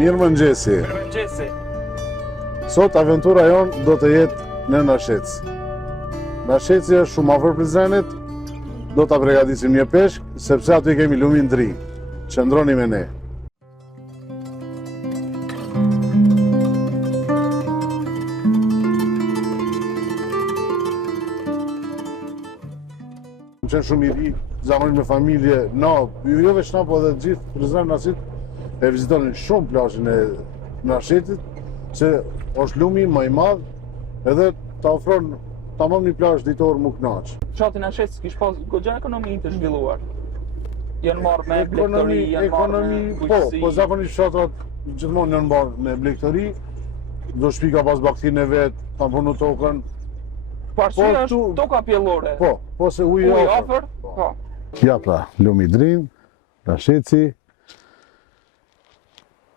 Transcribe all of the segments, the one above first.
Mirëmëngjesi. Mirëmëngjesi. Sot aventura jonë do të jetë në Nashec. Nasheci është shumë afër Prizrenit. Do ta përgatisim një peshk sepse aty kemi lumin dri. Qëndroni me ne. Më qenë shumë i ri, zamërin me familje, jo veç na, po edhe gjithë Prizren Nasit e vizitonin shumë plazhin e Nashetit, që është lumi më i madh edhe ta ofron tamam një plazh ditor më kënaq. Fshati Nashet kish pas goxha ekonomi të zhvilluar. Janë marrë me blegtori, janë marrë me bujqësi. Po zakonisht fshatrat gjithmonë janë marrë me blegtori, do shtëpi ka pas baktin e vet, ta punu tokën. Parësia është toka pjellore. Po se uji afër. Po. Ja pra, lumi drin, Nasheci.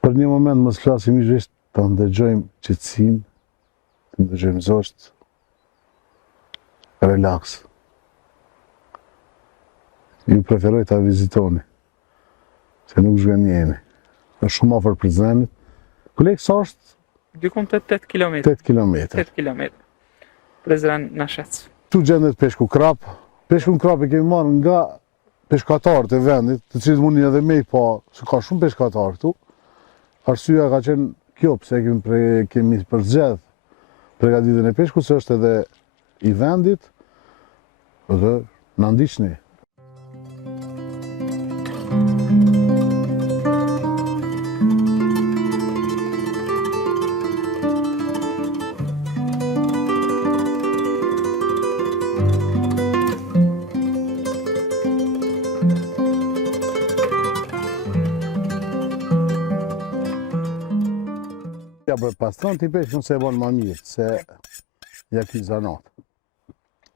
Për një moment mos flasim ishtë të ndëgjojmë qetësinë, të ndëgjojmë zosht, relax. Ju preferoj ta vizitoni, se nuk zhven jeni. Është shumë afër Prizrenit. Kulek sa është? Dikon të 8 km. 8 km. 8 km. Prizren Nashec. Tu gjendet peshku krap. Peshkun krap e kemi marrë nga peshkatarët e vendit, të cilët mundin edhe me i pa, se ka shumë peshkatarë këtu. Arsyeja ka qenë kjo, pse kemi përzgjedh përgatitjen e peshkut, se është edhe i vendit dhe na ndiqni. Ja për pastron t'i peshkun se e bon ma mirë, se ja ki zanat.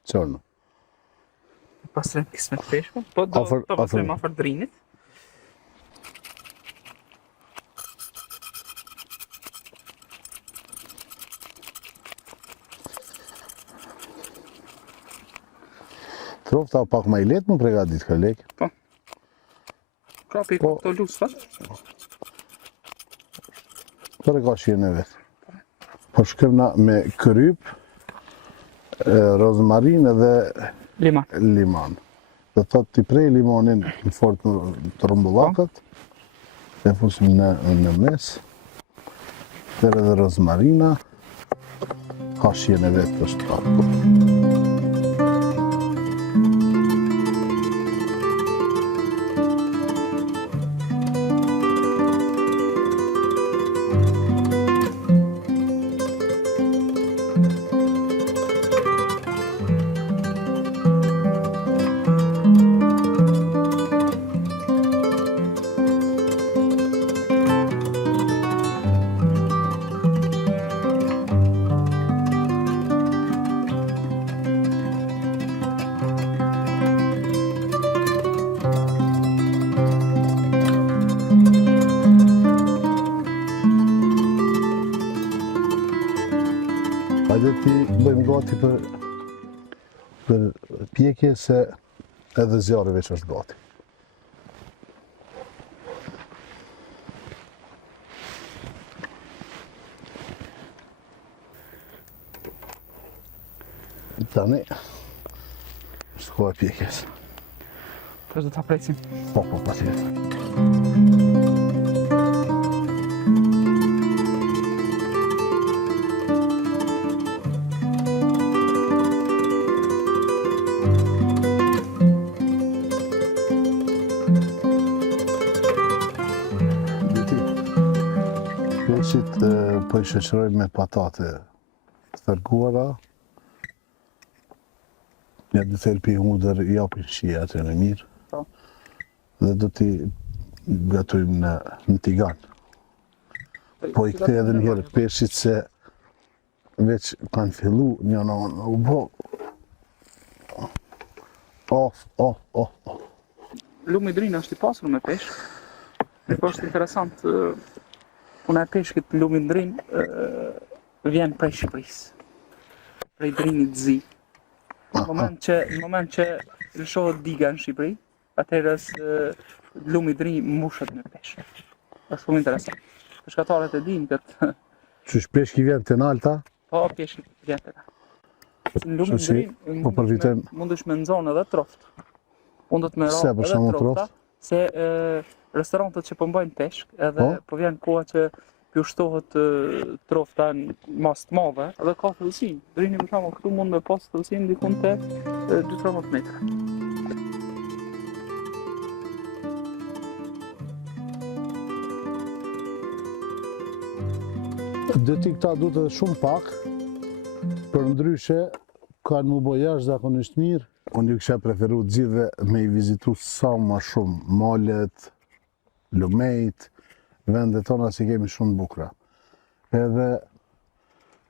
Qërnë. Pastron kismet peshkun, po do të pastrojmë afër drinit. Trofta pak ma i letë më pregatit këllek. Po. Krapi këto lusfat. Për e ka shirën e vetë. Po shkëm na me kryp, rozmarin edhe liman. Dhe thot t'i prej limonin në fort të rumbullakët, dhe fusim në mes, dhe edhe rozmarina, ka shirën e vetë të shtratë. Hajde ti bëjmë gati për pjekje, se edhe zjarri veç është gati. Tani, është koha e pjekjes. Tash do ta presim. Po, patjetër. Peshqit po i shoqëroj me patate tërguara, një dy thelpi hudër i japin shija atë në mirë, dhe do t'i gatojmë në tigan. Po i kthej edhe njëherë peshqit, se veç kanë fillu një anë u bo. Lumi drin është i pasur me peshk. Mirë, është interesant. Puna e peshkit në lumin drin vjen prej Shqipërisë, prej drinit zi. Në moment që lëshohet diga në Shqipëri, atëherës lumi drin mbushet me peshk. Është shumë interesant. peshkatarët e din këtë. Qysh peshki vjen të nalta? Po, peshki vjetëra. Në Lumindërin po përfitojmë. mundesh me nxonë edhe troft. Mundet me Pse, ra për edhe shembull, trofta, troft? se restorantët që po mbajnë peshk, edhe po vjen koha që pjushtohet trofta në mas të madhe, edhe ka thellësinë. Drini për shembull këtu mund me pas thellësinë dikun te 2-3 metra. Deti këta du të shumë pak, për ndryshe kanë mu bo jashtëzakonisht mirë. Unë ju kisha preferu gjithë me i vizitu sa ma shumë malet, lumejt, vendet tona si kemi shumë bukra. Edhe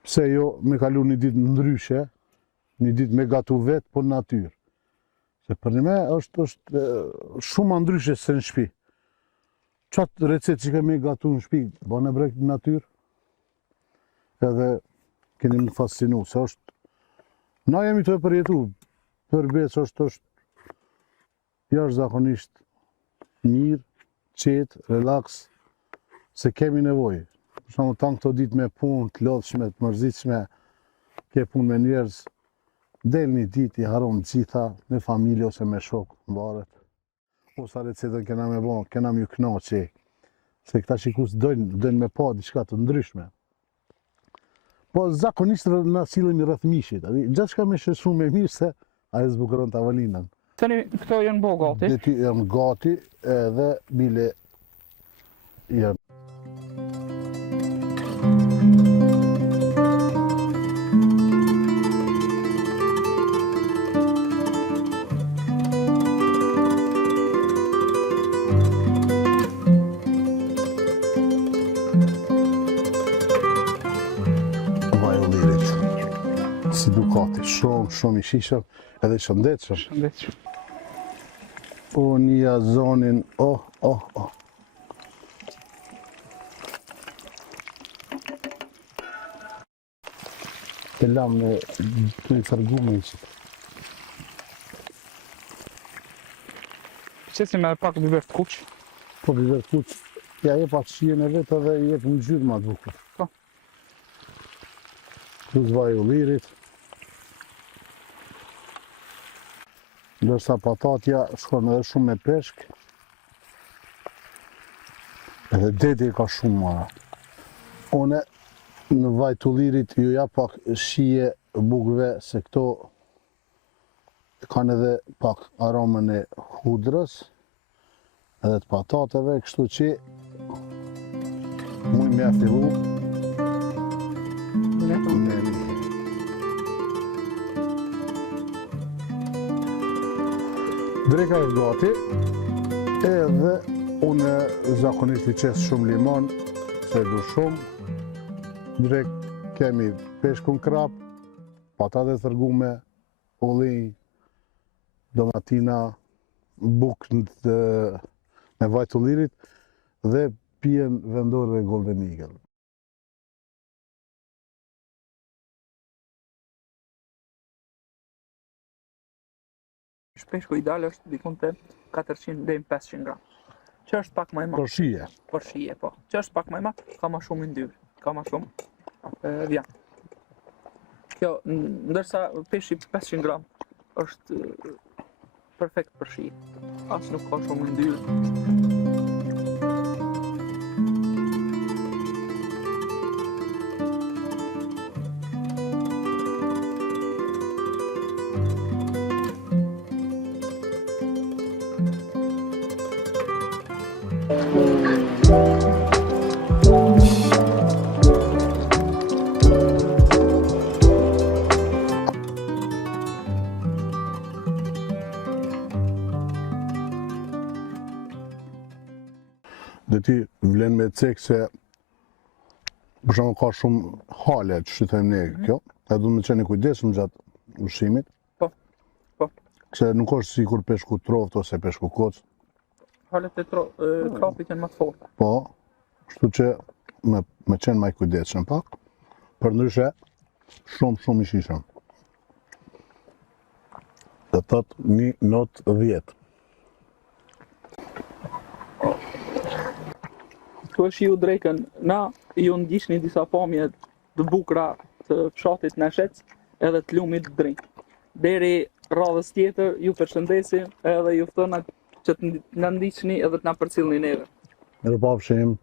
pse jo me kalu një ditë ndryshe, një ditë me gatu vetë, po në natyrë. Se për një me është shumë ma ndryshe se në shpi. Qatë recet që kemi gatu në shpi, bane brek në natyrë, edhe keni më fascinu, se është, na jemi të e përjetu, përbec është jashtëzakonisht mirë, qetë, relaks, se kemi nevojë. Për shembull, tanë këto ditë me punë të lodhshme, të mërzitshme, ke punë me njerëz, del një ditë i haron gjitha me familje ose me shok, mbaret. Osa recetën kena me bo, kena më ju knaqi, se këta shikus dojnë me pa diçka të ndryshme. Po zakonisht na sillemi rreth mishit, gjithçka me sheshu me mish se ajo zbukuron tavolinën. Tani këto janë bo gati. Deti janë gati edhe bile janë. Si dukati, shumë i shishëm edhe shëndetshëm. Shëndetshëm. O një zonin, oh. Të lam në të i tërgume i qitë. Qësi me pak biber të kuq? Po biber të kuq, ja je pak shien e vetë edhe je në gjyrë ma të bukur. Po. Plus vaj u lirit. Ndërsa patatja shkon edhe shumë me peshk. Edhe deti ka shumë mara. One në vaj të lirit ju ja pak shije bukve se këto kanë edhe pak aromën e hudrës edhe të patateve, kështu që muj me fillu me dreka është gati, edhe unë zakonisht i qesë shumë limon, se du shumë. Drek kemi peshkun krap, patate tërgume, ullin, domatina, bukë me vaj të lirit dhe pijen vendore dhe Golden Eagle. Peshku ideal është dikun të 400 deri 500 gram. Që është pak më i madh. Për shije. Për shije, po. Që është pak më i madh, ka më shumë yndyrë, ka më shumë vjan. Kjo, ndërsa peshku 500 gram është perfekt për shije. As nuk ka shumë yndyrë. Dhe ti vlen me cek se për shembull ka shumë hale që thëmë ne kjo, edhe duhet me qenë i kujdesshëm gjatë ushqimit. Po. Se nuk është sikur peshku troft ose peshku kocë. Halet e trapit janë më të forta. Po, kështu që me qenë më i kujdesshëm pak, për ndryshe shumë i shishëm. Dhe thotë një notë 10. ku e shiu drekën, na ju ndiqni disa pamje të bukura të fshatit Neshec edhe të lumit Drinj. Deri radhës tjetër, ju përshëndesim edhe ju ftona që të na ndiqni edhe të na përcjellni neve. Mirupafshim.